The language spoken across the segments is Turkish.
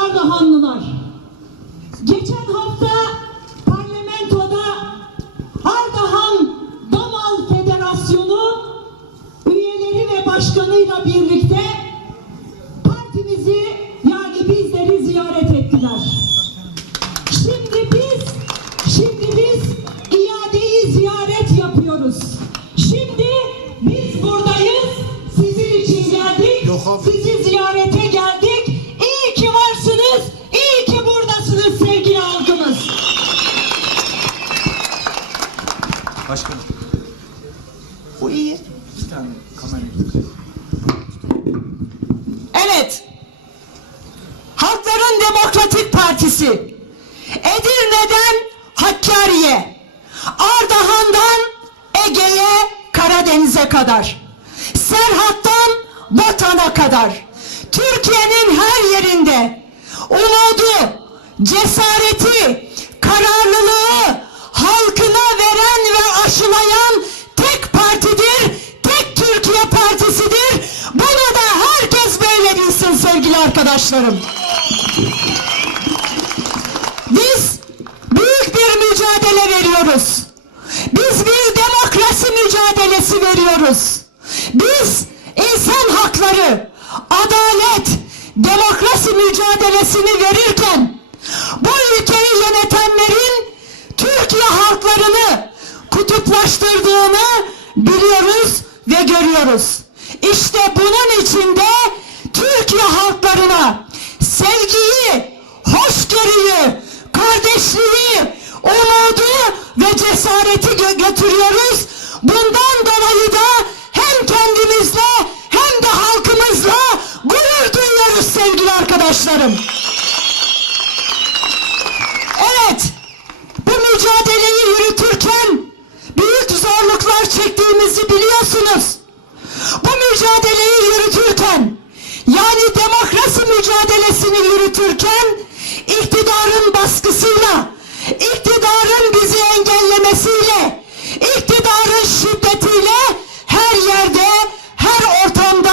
sevgili Ardahanlılar, geçen hafta parlamentoda Ardahan Damal Federasyonu üyeleri ve başkanıyla birlikte partimizi yani bizleri ziyaret ettiler. Şimdi biz, şimdi biz iadeyi ziyaret yapıyoruz. Şimdi biz buradayız, sizin için geldik, Yok abi. sizi Karadeniz'e kadar. Serhat'tan Batan'a kadar. Türkiye'nin her yerinde umudu, cesareti, kararlılığı halkına veren ve aşılayan tek partidir, tek Türkiye Partisidir. Bunu da herkes böyle bilsin sevgili arkadaşlarım. Biz büyük bir mücadele veriyoruz. Mücadelesi veriyoruz. Biz insan hakları, adalet, demokrasi mücadelesini verirken bu ülkeyi yönetenlerin Türkiye halklarını kutuplaştırdığını biliyoruz ve görüyoruz. İşte bunun içinde Türkiye halklarına sevgiyi, hoşgörüyü, kardeşliği, umudu ve cesareti gö- götürüyoruz. Bundan dolayı da hem kendimizle hem de halkımızla gurur duyuyoruz sevgili arkadaşlarım. Evet, bu mücadeleyi yürütürken büyük zorluklar çektiğimizi biliyorsunuz. Bu mücadeleyi yürütürken, yani demokrasi mücadelesini yürütürken, iktidarın baskısıyla, iktidarın bizi engellemesiyle, iktidarın şiddetiyle her yerde, her ortamda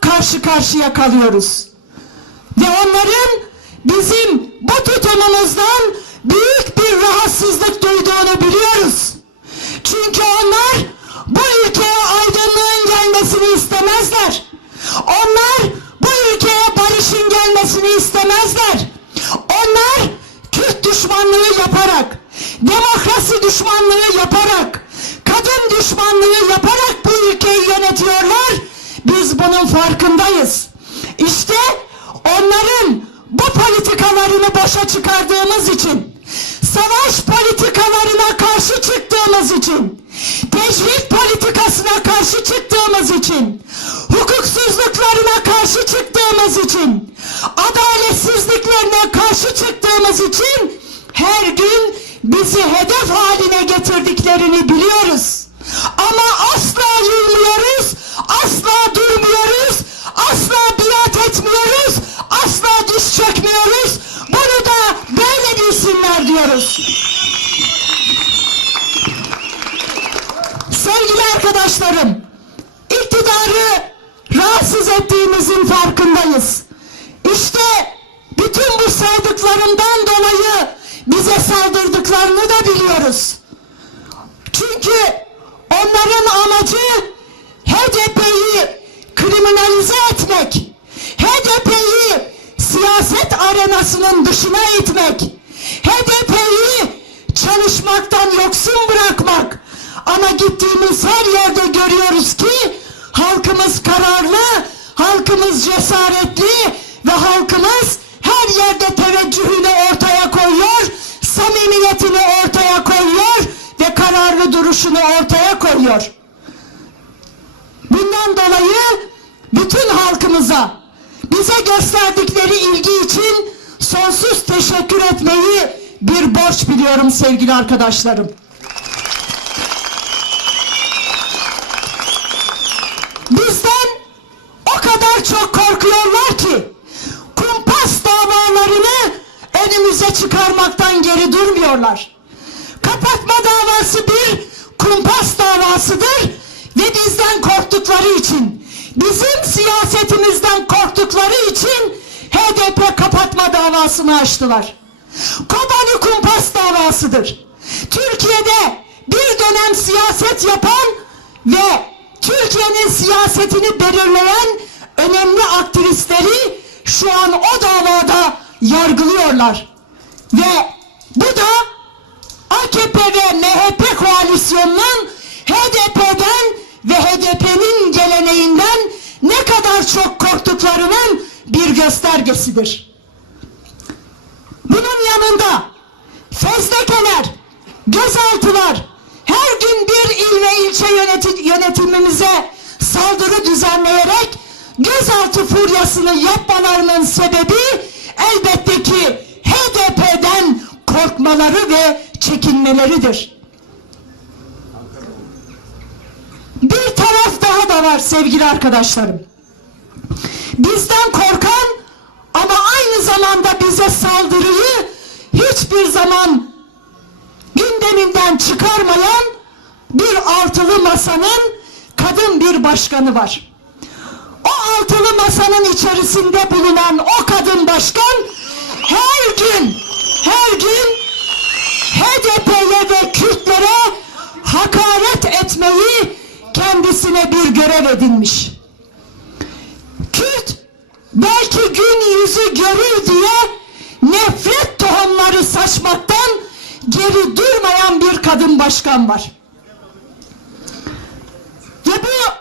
karşı karşıya kalıyoruz. Ve onların bizim bu tutumumuzdan büyük bir rahatsızlık duyduğunu biliyoruz. Çünkü onlar bu ülkeye aydınlığın gelmesini istemezler. Onlar bu ülkeye barışın gelmesini istemezler. Onlar Kürt düşmanlığı yaparak, demokrasi düşmanlığı yaparak, kadın düşmanlığı yaparak bu ülkeyi yönetiyorlar. Biz bunun farkındayız. İşte onların bu politikalarını boşa çıkardığımız için, savaş politikalarına karşı çıktığımız için, tecrit politikasına karşı çıktığımız için, hukuksuzluklarına karşı çıktığımız için, adaletsizliklerine karşı çıktığımız için her gün bizi hedef haline getirdiklerini biliyoruz. Ama asla yılmıyoruz, asla durmuyoruz, asla biat etmiyoruz, asla diz çökmüyoruz. Bunu da böyle bilsinler diyoruz. Sevgili arkadaşlarım, iktidarı rahatsız ettiğimizin farkındayız. İşte bütün bu saydıklarımdan dolayı bize saldırdıklarını da biliyoruz. Çünkü onların amacı HDP'yi kriminalize etmek, HDP'yi siyaset arenasının dışına itmek, HDP'yi çalışmaktan yoksun bırakmak. Ama gittiğimiz her yerde görüyoruz ki halkımız kararlı, halkımız cesaretli ve halkımız her yerde teveccühünü ortaya koyuyor, samimiyetini ortaya koyuyor ve kararlı duruşunu ortaya koyuyor. Bundan dolayı bütün halkımıza bize gösterdikleri ilgi için sonsuz teşekkür etmeyi bir borç biliyorum sevgili arkadaşlarım. Bizden o kadar çok korkuyorlar ki kumpas davalarını önümüze çıkarmaktan geri durmuyorlar. Kapatma davası bir kumpas davasıdır ve bizden korktukları için, bizim siyasetimizden korktukları için HDP kapatma davasını açtılar. Kobani kumpas davasıdır. Türkiye'de bir dönem siyaset yapan ve Türkiye'nin siyasetini belirleyen önemli aktivistleri şu an o davada yargılıyorlar. Ve bu da AKP ve MHP koalisyonunun HDP'den ve HDP'nin geleneğinden ne kadar çok korktuklarının bir göstergesidir. Bunun yanında fezlekeler, gözaltılar, her gün bir il ve ilçe yöneti- yönetimimize saldırı düzenleyerek gözaltı furyasını yapmalarının sebebi elbette ki HDP'den korkmaları ve çekinmeleridir. Bir taraf daha da var sevgili arkadaşlarım. Bizden korkan ama aynı zamanda bize saldırıyı hiçbir zaman gündeminden çıkarmayan bir altılı masanın kadın bir başkanı var. O altılı masanın içerisinde bulunan o kadın başkan her gün her gün HDP'ye ve Kürtlere hakaret etmeyi kendisine bir görev edinmiş. Kürt belki gün yüzü görür diye nefret tohumları saçmaktan geri durmayan bir kadın başkan var. Ve bu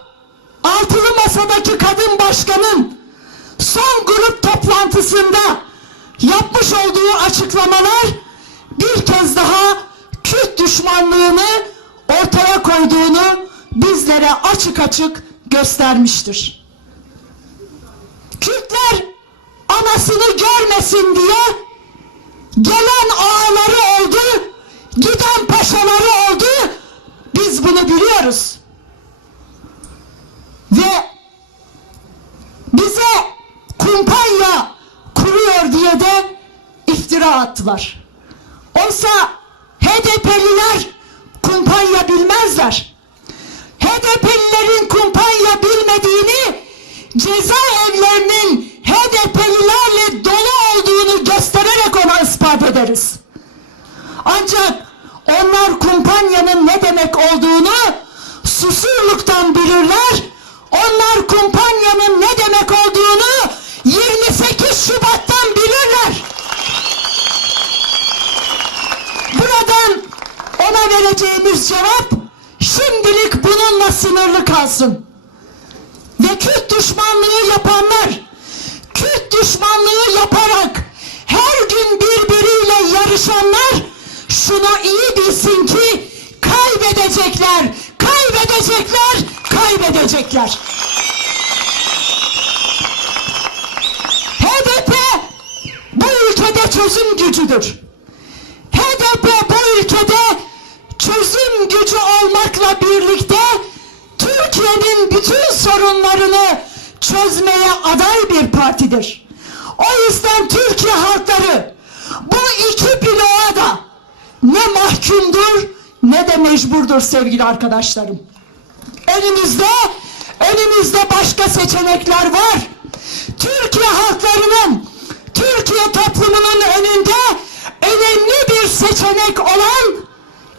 altılı masadaki kadın başkanın son grup toplantısında yapmış olduğu açıklamalar bir kez daha Kürt düşmanlığını ortaya koyduğunu bizlere açık açık göstermiştir. Kürtler anasını görmesin diye gelen ağaları oldu, giden paşaları oldu. Biz bunu biliyoruz. Ve bize kumpanya kuruyor diye de iftira attılar. Oysa HDP'liler kumpanya bilmezler. HDP'lilerin kumpanya cezaevlerinin HDP'lilerle dolu olduğunu göstererek ona ispat ederiz. Ancak onlar kumpanyanın ne demek olduğunu susurluktan bilirler. Onlar kumpanyanın ne demek olduğunu 28 Şubat'tan bilirler. Buradan ona vereceğimiz cevap şimdilik bununla sınırlı kalsın. Ve Kürt düşmanlığı yapanlar, Kürt düşmanlığı yaparak her gün birbiriyle yarışanlar şunu iyi bilsin ki kaybedecekler, kaybedecekler, kaybedecekler. HDP bu ülkede çözüm gücüdür. HDP bu ülkede çözüm gücü olmakla birlikte Türkiye'nin bütün sorunlarını çözmeye aday bir partidir. O yüzden Türkiye halkları bu iki bloğa da ne mahkumdur ne de mecburdur sevgili arkadaşlarım. Önümüzde önümüzde başka seçenekler var. Türkiye halklarının Türkiye toplumunun önünde önemli bir seçenek olan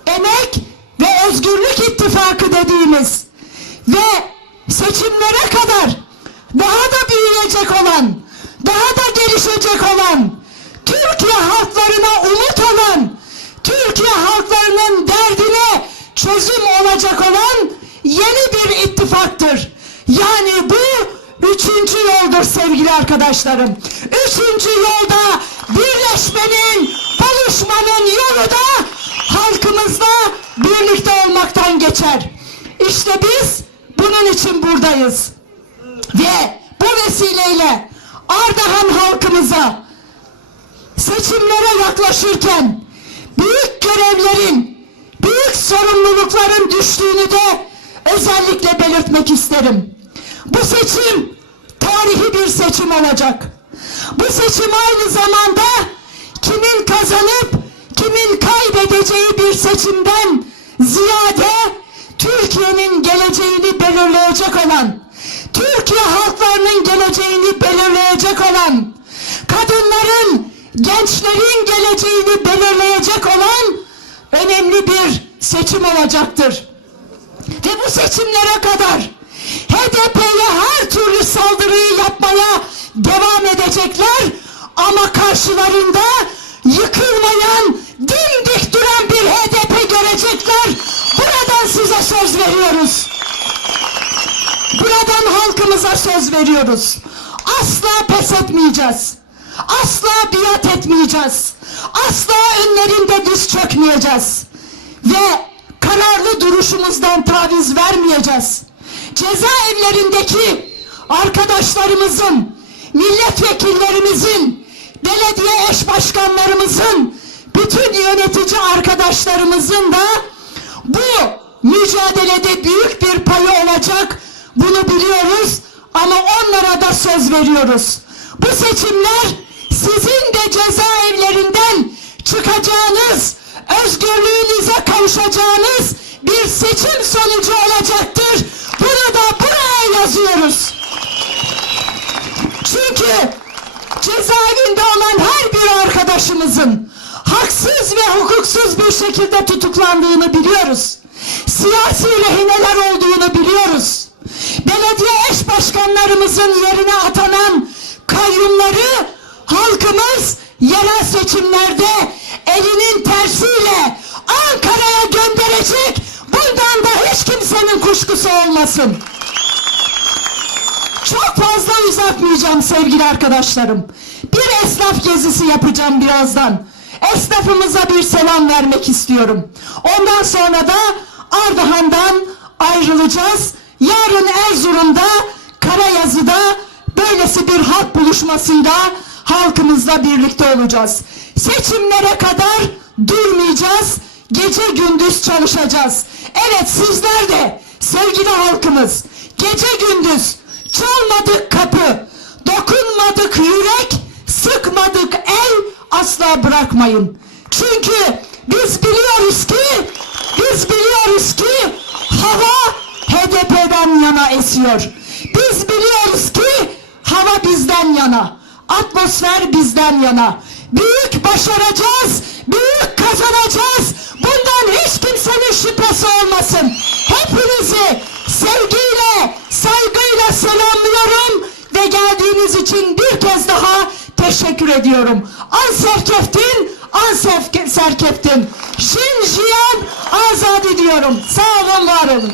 emek ve özgürlük ittifakı dediğimiz ve seçimlere kadar daha da büyüyecek olan, daha da gelişecek olan, Türkiye halklarına umut olan, Türkiye halklarının derdine çözüm olacak olan yeni bir ittifaktır. Yani bu üçüncü yoldur sevgili arkadaşlarım. Üçüncü yolda birleşmenin, buluşmanın yolu da halkımızla birlikte olmaktan geçer. İşte biz bunun için buradayız. Ve bu vesileyle Ardahan halkımıza seçimlere yaklaşırken büyük görevlerin, büyük sorumlulukların düştüğünü de özellikle belirtmek isterim. Bu seçim tarihi bir seçim olacak. Bu seçim aynı zamanda kimin kazanıp kimin kaybedeceği bir seçimden ziyade Türkiye'nin geleceğini belirleyecek olan, Türkiye halklarının geleceğini belirleyecek olan, kadınların, gençlerin geleceğini belirleyecek olan önemli bir seçim olacaktır. Ve bu seçimlere kadar HDP'ye her türlü saldırıyı yapmaya devam edecekler ama karşılarında yıkılmayan, dimdik duran bir HDP görecekler. Buradan size söz veriyoruz. Buradan halkımıza söz veriyoruz. Asla pes etmeyeceğiz. Asla biat etmeyeceğiz. Asla önlerinde diz çökmeyeceğiz. Ve kararlı duruşumuzdan taviz vermeyeceğiz. Cezaevlerindeki arkadaşlarımızın, milletvekillerimizin, belediye eş başkanlarımızın, bütün yönetici arkadaşlarımızın da bu mücadelede büyük bir payı olacak. Bunu biliyoruz ama onlara da söz veriyoruz. Bu seçimler sizin de cezaevlerinden çıkacağınız, özgürlüğünüze kavuşacağınız bir seçim sonucu olacaktır. Bunu da buraya yazıyoruz. Çünkü cezaevinde olan her bir arkadaşımızın haksız ve hukuksuz bir şekilde tutuklandığını biliyoruz. Siyasi rehineler olduğunu biliyoruz. Belediye eş başkanlarımızın yerine atanan kayyumları halkımız yerel seçimlerde elinin tersiyle Ankara'ya gönderecek. Bundan da hiç kimsenin kuşkusu olmasın. Çok fazla uzatmayacağım sevgili arkadaşlarım. Bir esnaf gezisi yapacağım birazdan. Esnafımıza bir selam vermek istiyorum. Ondan sonra da Ardahan'dan ayrılacağız. Yarın Erzurum'da, Karayazı'da böylesi bir halk buluşmasıyla halkımızla birlikte olacağız. Seçimlere kadar durmayacağız. Gece gündüz çalışacağız. Evet sizler de sevgili halkımız gece gündüz çalmadık kapı, dokunmadık yürek, sıkmadık el asla bırakmayın. Çünkü biz biliyoruz ki biz biliyoruz ki hava HDP'den yana esiyor. Biz biliyoruz ki hava bizden yana. Atmosfer bizden yana. Büyük başaracağız, büyük kazanacağız. Bundan hiç kimsenin şüphesi olmasın. Hepinizi sevgiyle, saygıyla selamlıyorum ve geldiğiniz için bir kez daha teşekkür ediyorum. Anserkeftin, Anserkeftin, Şinjiyan azad ediyorum. Sağ olun, var olun.